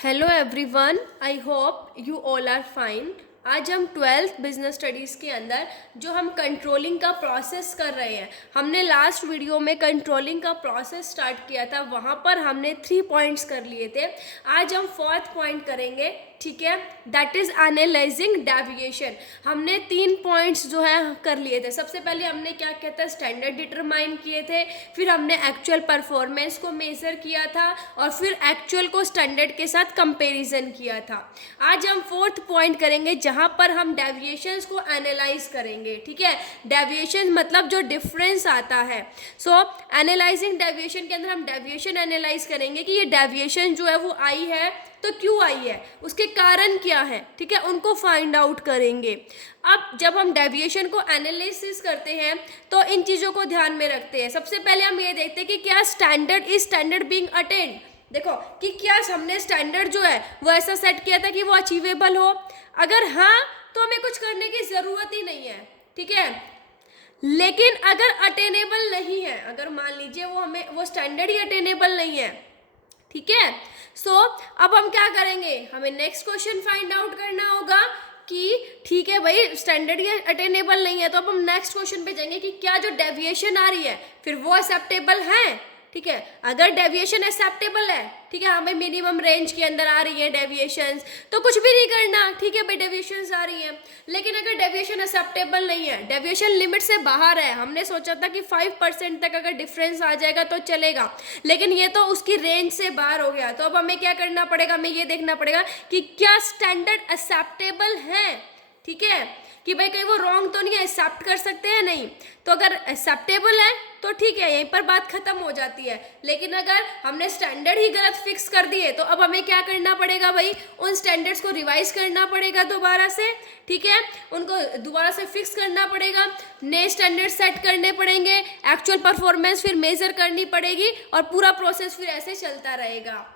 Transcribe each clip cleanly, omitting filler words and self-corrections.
Hello everyone, I hope you all are fine. आज हम 12th business studies के अंदर जो हम कंट्रोलिंग का प्रोसेस कर रहे हैं, हमने लास्ट वीडियो में कंट्रोलिंग का प्रोसेस स्टार्ट किया था। वहाँ पर हमने 3 पॉइंट्स कर लिए थे। आज हम 4th पॉइंट करेंगे, ठीक है, दैट इज़ एनालाइजिंग डेविएशन। हमने 3 पॉइंट्स जो है कर लिए थे। सबसे पहले हमने क्या किया था, स्टैंडर्ड डिटरमाइन किए थे, फिर हमने एक्चुअल परफॉर्मेंस को मेज़र किया था और फिर एक्चुअल को स्टैंडर्ड के साथ कंपैरिजन किया था। आज हम 4th पॉइंट करेंगे जहाँ पर हम डेविएशंस को एनालाइज करेंगे, ठीक है। डेविएशन मतलब जो डिफरेंस आता है। सो एनालाइजिंग डेविएशन के अंदर हम डेविएशन एनालाइज करेंगे कि ये डेविएशन जो है वो आई है तो क्यों आई है, उसके कारण क्या है, ठीक है, उनको फाइंड आउट करेंगे। अब जब हम डेविएशन को एनालिसिस करते हैं तो इन चीज़ों को ध्यान में रखते हैं। सबसे पहले हम ये देखते हैं कि क्या स्टैंडर्ड बीइंग अटेन्ड। देखो कि क्या हमने स्टैंडर्ड जो है वो ऐसा सेट किया था कि वो अचीवेबल हो। अगर हाँ तो हमें कुछ करने की ज़रूरत ही नहीं है, ठीक है। लेकिन अगर अटेनेबल नहीं है, अगर मान लीजिए वो स्टैंडर्ड ही अटेनेबल नहीं है, ठीक है, सो अब हम क्या करेंगे, हमें नेक्स्ट क्वेश्चन फाइंड आउट करना होगा कि ठीक है भाई स्टैंडर्ड ये अटेनेबल नहीं है, तो अब हम नेक्स्ट क्वेश्चन पे जाएंगे कि क्या जो डेविएशन आ रही है फिर वो एक्सेप्टेबल है, ठीक है। अगर डेविएशन एक्सेप्टेबल है, ठीक है, हमें मिनिमम रेंज के अंदर आ रही है डेविएशंस, तो कुछ भी नहीं करना, ठीक है भाई, डेविएशंस आ रही है। लेकिन अगर डेविएशन एक्सेप्टेबल नहीं है, डेविएशन लिमिट से बाहर है, हमने सोचा था कि 5% तक अगर डिफरेंस आ जाएगा तो चलेगा, लेकिन ये तो उसकी रेंज से बाहर हो गया, तो अब हमें क्या करना पड़ेगा, हमें ये देखना पड़ेगा कि क्या स्टैंडर्ड एक्सेप्टेबल है, ठीक है, कि भाई कहीं वो रॉन्ग तो नहीं है, एक्सेप्ट कर सकते हैं नहीं। तो अगर एक्सेप्टेबल है तो ठीक है, यहीं पर बात खत्म हो जाती है। लेकिन अगर हमने स्टैंडर्ड ही गलत फिक्स कर दिए तो अब हमें क्या करना पड़ेगा भाई, उन स्टैंडर्ड्स को रिवाइज करना पड़ेगा दोबारा से, ठीक है, उनको दोबारा से फिक्स करना पड़ेगा, नए स्टैंडर्ड सेट करने पड़ेंगे, एक्चुअल परफॉर्मेंस फिर मेजर करनी पड़ेगी और पूरा प्रोसेस फिर ऐसे चलता रहेगा।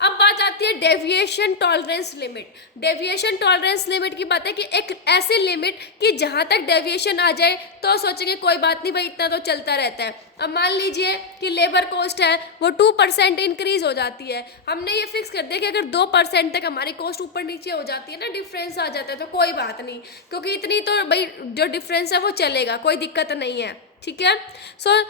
अब बात आती है deviation tolerance limit. Deviation tolerance limit की बात है कि एक ऐसी लिमिट कि जहाँ तक डेविएशन आ जाए तो सोचेंगे कोई बात नहीं भाई, इतना तो चलता रहता है। अब मान लीजिए कि लेबर कॉस्ट है वो 2% इंक्रीज हो जाती है, हमने ये फिक्स कर दिया कि अगर 2% तक हमारी कॉस्ट ऊपर नीचे हो जाती है ना, डिफरेंस आ जाता है, तो कोई बात नहीं, क्योंकि इतनी तो भाई जो डिफरेंस है वो चलेगा, कोई दिक्कत नहीं है, ठीक है। सो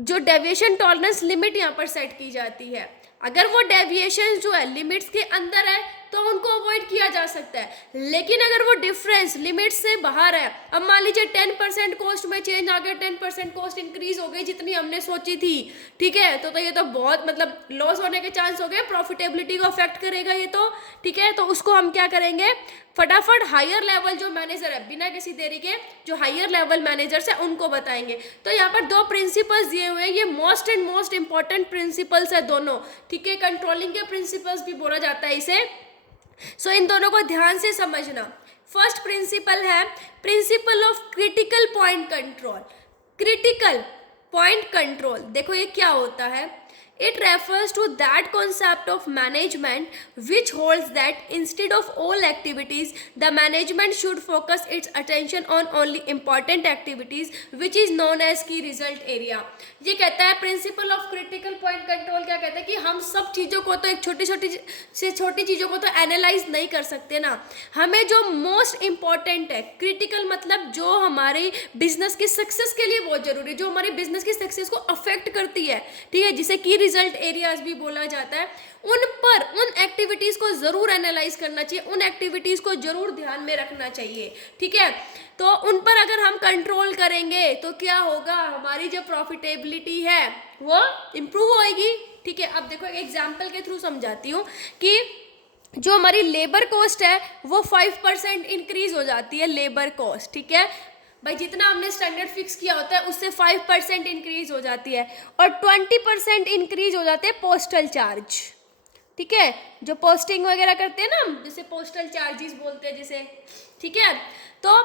जो डेविएशन टॉलरेंस लिमिट यहाँ पर सेट की जाती है, अगर वो डेविएशन जो है लिमिट्स के अंदर है तो उनको अवॉइड किया जा सकता है। लेकिन अगर वो डिफरेंस लिमिट्स से बाहर है, अब मान लीजिए 10% कॉस्ट में चेंज आ गया, 10% कॉस्ट इंक्रीज हो गई जितनी हमने सोची थी, ठीक है, तो ये तो बहुत मतलब लॉस होने के चांस हो गए, प्रॉफिटेबिलिटी को अफेक्ट करेगा ये तो, ठीक है। तो उसको हम क्या करेंगे, फटाफट हायर लेवल जो मैनेजर है, बिना किसी देरी के जो हायर लेवल मैनेजर्स है उनको बताएंगे। तो यहाँ पर 2 प्रिंसिपल्स दिए हुए हैं, ये मोस्ट इंपॉर्टेंट प्रिंसिपल्स है दोनों, ठीक है, कंट्रोलिंग के प्रिंसिपल्स भी बोला जाता है इसे। सो इन दोनों को ध्यान से समझना। फर्स्ट प्रिंसिपल है principle of critical point control. Critical point control, देखो ये क्या होता है, it refers to that concept of management which holds that instead of all activities the management should focus its attention on only important activities which is known as key result area। ये कहता है principle of critical point control, क्या कहता है कि हम सब चीज़ों को तो एक छोटी चीज़ों को तो एनालाइज नहीं कर सकते ना, हमें जो मोस्ट इंपॉर्टेंट है, क्रिटिकल मतलब जो हमारे बिजनेस की सक्सेस के लिए बहुत जरूरी, जो हमारी बिजनेस की सक्सेस को अफेक्ट करती है, ठीक है, जिसे की रिजल्ट एरियाज भी बोला जाता है, उन एक्टिविटीज को जरूर एनालाइज करना चाहिए, उन एक्टिविटीज को जरूर ध्यान में रखना चाहिए, ठीक है। तो उन पर अगर हम कंट्रोल करेंगे तो क्या होगा, हमारी जो प्रॉफिटेबिलिटी है वो इंप्रूव होएगी, ठीक है। अब देखो एक एग्जाम्पल के थ्रू समझाती हूँ कि जो हमारी लेबर कॉस्ट है वो 5% इंक्रीज हो जाती है, लेबर कॉस्ट, ठीक है भाई, जितना हमने स्टैंडर्ड फिक्स किया होता है उससे 5% इंक्रीज हो जाती है, और 20% इंक्रीज हो जाते हैं पोस्टल चार्ज, ठीक है, जो पोस्टिंग वगैरह करते हैं ना, जैसे पोस्टल चार्जेस बोलते हैं जिसे, ठीक है, तो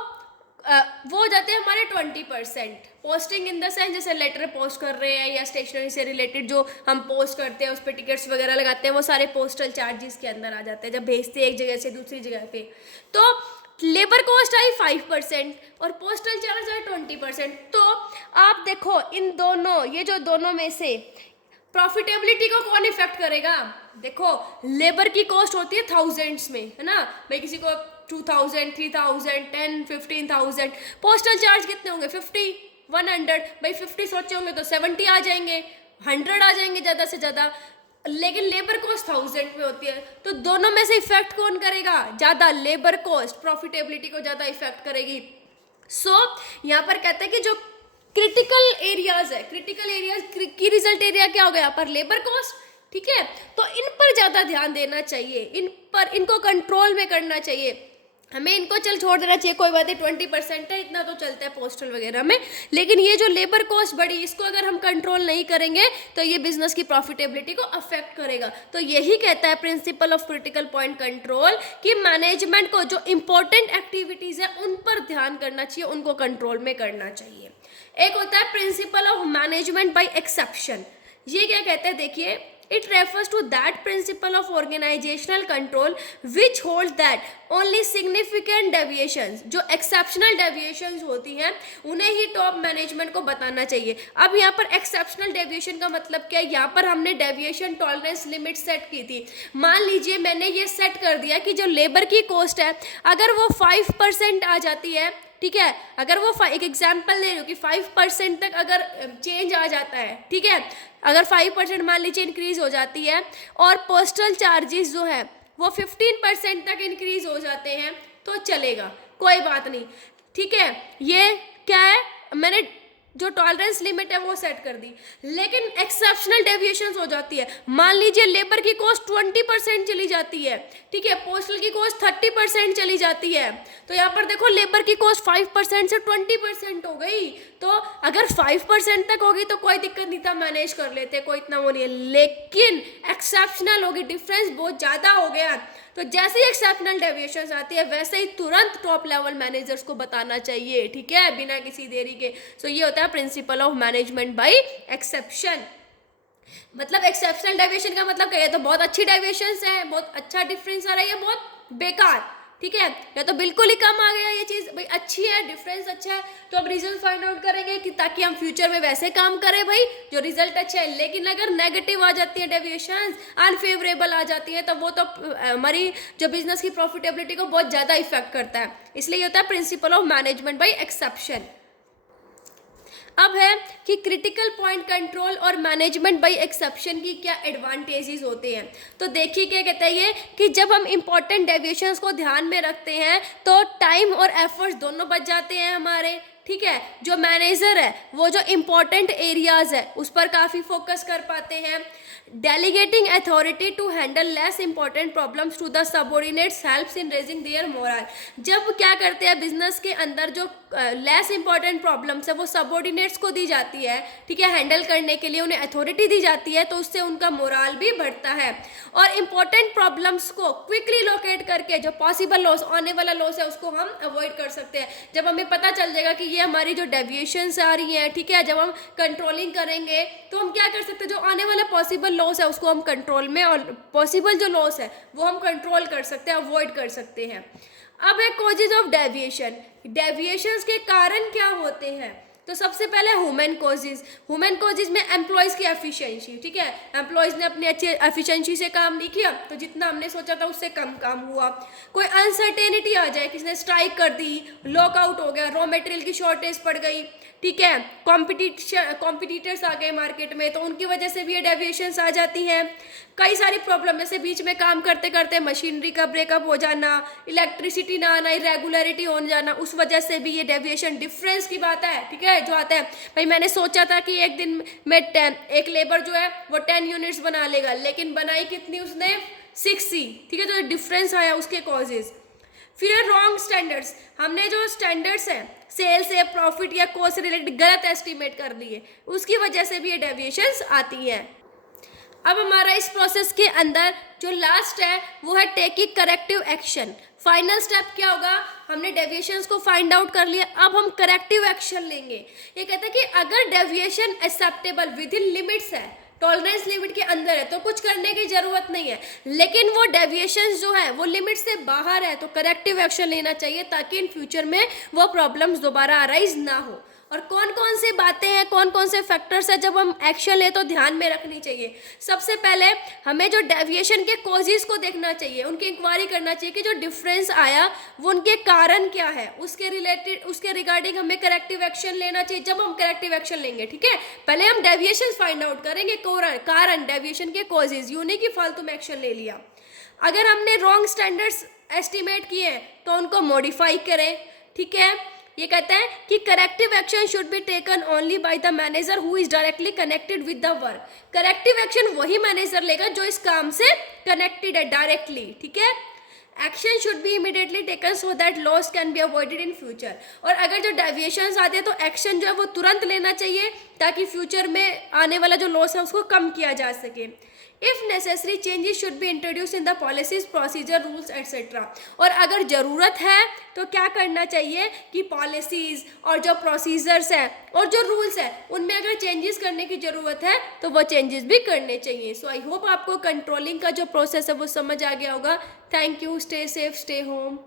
वो हो जाते हैं हमारे 20%। पोस्टिंग इन द सेंस जैसे लेटर पोस्ट कर रहे हैं या स्टेशनरी से रिलेटेड जो हम पोस्ट करते हैं उस पर टिकट्स वगैरह लगाते हैं, वो सारे पोस्टल चार्जेस के अंदर आ जाते हैं जब भेजते हैं एक जगह से दूसरी जगह पे। तो लेबर कॉस्ट आई 5% और पोस्टल चार्ज आई 20%। तो आप देखो इन दोनों, ये जो दोनों में से प्रॉफिटेबिलिटी को कौन इफेक्ट करेगा? देखो लेबर की कॉस्ट होती है थाउजेंड्स में, है ना भाई, किसी को 2000, 3000, 10, 15,000। पोस्टल चार्ज कितने होंगे? 50, 100। भाई 50 सोचे होंगे तो 70 आ जाएंगे, 100 आ जाएंगे ज़्यादा से ज़्यादा, लेकिन लेबर कॉस्ट 1000 में होती है। तो दोनों में से इफेक्ट कौन करेगा? ज़्यादा लेबर कॉस्ट प्रॉफिटेबिलिटी को ज़्यादा इफेक्ट करेगी। यहाँ पर कहते हैं कि जो क्रिटिकल एरियाज है, क्रिटिकल एरियाज की रिजल्ट एरिया क्या होगा? यहाँ पर लेबर कॉस्ट, ठीक है। तो इन पर ज़्यादा ध्यान देना चाहिए, इनको कंट्रोल में करना चाहिए। हमें इनको चल छोड़ देना चाहिए, कोई बात नहीं, 20% है, इतना तो चलता है पोस्टल वगैरह में। लेकिन ये जो लेबर कॉस्ट बढ़ी, इसको अगर हम कंट्रोल नहीं करेंगे तो ये बिजनेस की प्रॉफिटेबिलिटी को अफेक्ट करेगा। तो यही कहता है principle of critical point control कि मैनेजमेंट को जो इंपॉर्टेंट एक्टिविटीज़ है उन पर ध्यान करना चाहिए, उनको कंट्रोल में करना चाहिए। एक होता है principle of management by exception. ये क्या कहते हैं? देखिए, it refers to that principle of organizational control which holds that only significant deviations, जो exceptional deviations होती हैं, उन्हें ही टॉप मैनेजमेंट को बताना चाहिए। अब यहाँ पर exceptional deviation का मतलब क्या है? यहाँ पर हमने deviation tolerance limit सेट की थी। मान लीजिए मैंने ये सेट कर दिया कि जो लेबर की कॉस्ट है अगर वो 5% आ जाती है, ठीक है, अगर वो एक एग्जाम्पल ले रही हूँ कि 5% तक अगर चेंज आ जाता है, ठीक है, अगर 5% मान लीजिए इंक्रीज हो जाती है और पोस्टल चार्जेस जो है वो 15% तक इंक्रीज हो जाते हैं तो चलेगा, कोई बात नहीं, ठीक है। ये क्या है? मैंने जो टॉलरेंस लिमिट है वो सेट कर दी। लेकिन एक्सेप्शनल डेविएशंस हो जाती है, मान लीजिए लेबर की कॉस्ट 20% चली जाती है, ठीक है, पोस्टल की कॉस्ट 30% चली जाती है। तो यहाँ पर देखो लेबर की कॉस्ट 5% से 20% हो गई। तो अगर 5% तक होगी तो कोई दिक्कत नहीं था, मैनेज कर लेते, कोई इतना वो नहीं है। लेकिन एक्सेप्शनल होगी, डिफरेंस बहुत ज़्यादा हो गया, तो जैसे ही एक्सेप्शनल डेविएशंस आती है वैसे ही तुरंत टॉप लेवल मैनेजर्स को बताना चाहिए, ठीक है, बिना किसी देरी के। सो ये होता है principle of management by exception. मतलब एक्सेप्शनल डेविएशन का मतलब क्या है? तो बहुत अच्छी डेविएशंस है, बहुत अच्छा डिफरेंस आ रहा है, या बहुत बेकार, ठीक है, या तो बिल्कुल ही कम आ गया, ये चीज़ भाई अच्छी है, डिफरेंस अच्छा है, तो अब रिजल्ट फाइंड आउट करेंगे कि ताकि हम फ्यूचर में वैसे काम करें भाई जो रिजल्ट अच्छा है। लेकिन अगर नेगेटिव आ जाती है डेविएशंस, अनफेवरेबल आ जाती है, तो वो तो हमारी जो बिजनेस की प्रॉफिटेबिलिटी को बहुत ज़्यादा इफेक्ट करता है। इसलिए ये होता है principle of management by exception. अब है कि क्रिटिकल पॉइंट कंट्रोल और मैनेजमेंट बाय एक्सेप्शन की क्या एडवांटेजेस होते हैं। तो देखिए क्या कहता है ये कि जब हम इंपॉर्टेंट डेविएशंस को ध्यान में रखते हैं तो टाइम और एफर्ट्स दोनों बच जाते हैं हमारे, ठीक है। जो मैनेजर है वो जो इम्पोर्टेंट एरियाज है उस पर काफ़ी फोकस कर पाते हैं। Delegating authority to handle less important problems to the subordinates helps in raising their morale. जब क्या करते हैं बिजनेस के अंदर जो लेस इंपॉर्टेंट प्रॉब्लम्स है वो सबऑर्डिनेट्स को दी जाती है, ठीक है, हैंडल करने के लिए उन्हें अथॉरिटी दी जाती है, तो उससे उनका मोरल भी बढ़ता है। और इम्पॉर्टेंट प्रॉब्लम्स को क्विकली लोकेट करके जो पॉसिबल लॉस, आने वाला लॉस है, उसको हम अवॉइड कर सकते हैं। जब हमें पता चल जाएगा कि ये हमारी जो डेविएशंस आ रही हैं, ठीक है, जब हम कंट्रोलिंग करेंगे तो हम क्या कर सकते हैं, जो आने वाला पॉसिबल लॉस है उसको हम कंट्रोल में, और पॉसिबल जो लॉस है वो हम कंट्रोल कर सकते हैं, अवॉइड कर सकते हैं। अब है कॉजेज ऑफ डेविएशन। डेविएशंस के कारण क्या होते हैं? तो सबसे पहले ह्यूमन कॉजेज में एम्प्लॉयज़ की एफिशिएंसी, ठीक है, एम्प्लॉयज़ ने अपनी अच्छी एफिशिएंसी से काम नहीं किया तो जितना हमने सोचा था उससे कम काम हुआ। कोई अनसर्टेनिटी आ जाए, किसी ने स्ट्राइक कर दी, लॉकआउट हो गया, रॉ मटेरियल की शॉर्टेज पड़ गई, ठीक है, कॉम्पिटिटर्स आ गए मार्केट में, तो उनकी वजह से भी ये डेविएशंस आ जाती हैं। कई सारी प्रॉब्लम, जैसे बीच में काम करते करते मशीनरी का ब्रेकअप हो जाना, इलेक्ट्रिसिटी ना आना, इरेगुलरिटी हो जाना, उस वजह से भी ये डेविएशन, डिफरेंस की बात है, ठीक है, जो आता है भाई मैंने सोचा था कि एक दिन में एक लेबर जो है वो 10 यूनिट्स बना लेगा, लेकिन बनाई कितनी उसने 60, ठीक है, तो डिफरेंस आया, उसके कॉजेज। फिर रॉन्ग स्टैंडर्ड्स, हमने जो स्टैंडर्ड्स हैं सेल्स या प्रॉफिट या कॉस्ट से रिलेटेड गलत एस्टिमेट कर लिए, उसकी वजह से भी ये डेविएशंस आती हैं। अब हमारा इस प्रोसेस के अंदर जो लास्ट है वो है taking corrective action. Final step क्या होगा? हमने डेविएशंस को फाइंड आउट कर लिया, अब हम करेक्टिव एक्शन लेंगे। ये कहता है कि अगर deviation acceptable with in limits है, टॉलरेंस लिमिट के अंदर है, तो कुछ करने की जरूरत नहीं है। लेकिन वो डेविएशंस जो है वो लिमिट से बाहर है तो करेक्टिव एक्शन लेना चाहिए, ताकि इन फ्यूचर में वो प्रॉब्लम्स दोबारा अराइज ना हो। और कौन कौन से बातें हैं, कौन कौन से फैक्टर्स हैं जब हम एक्शन ले तो ध्यान में रखनी चाहिए। सबसे पहले हमें जो डेविएशन के कॉजेज को देखना चाहिए, उनकी इंक्वायरी करना चाहिए कि जो डिफरेंस आया वो उनके कारण क्या है, उसके रिलेटेड उसके रिगार्डिंग हमें करेक्टिव एक्शन लेना चाहिए। जब हम करेक्टिव एक्शन लेंगे, ठीक है, पहले हम डेविएशन फाइंड आउट करेंगे, कारण डेविएशन के कॉजेज, यूं नहीं कि फालतू में एक्शन ले लिया। अगर हमने रॉन्ग स्टैंडर्ड्स एस्टिमेट किए हैं तो उनको मॉडिफाई करें, ठीक है। ये कहता है कि corrective action should be taken only by the manager who is directly connected with the work. Corrective action वही मैनेजर लेगा जो इस काम से कनेक्टेड है डायरेक्टली, ठीक है। Action should be immediately taken so that loss can be avoided in future. और अगर जो डेविएशंस आते हैं तो एक्शन जो है वो तुरंत लेना चाहिए ताकि फ्यूचर में आने वाला जो लॉस है उसको कम किया जा सके। If necessary changes should be introduce in the policies, procedure, rules etcetera. और अगर ज़रूरत है तो क्या करना चाहिए कि पॉलिसीज़ और जो प्रोसीजर्स हैं और जो रूल्स हैं उनमें अगर चेंजेस करने की ज़रूरत है तो वो चेंजेस भी करने चाहिए। सो आई होप आपको कंट्रोलिंग का जो प्रोसेस है वो समझ आ गया होगा। Thank you, stay safe, stay home.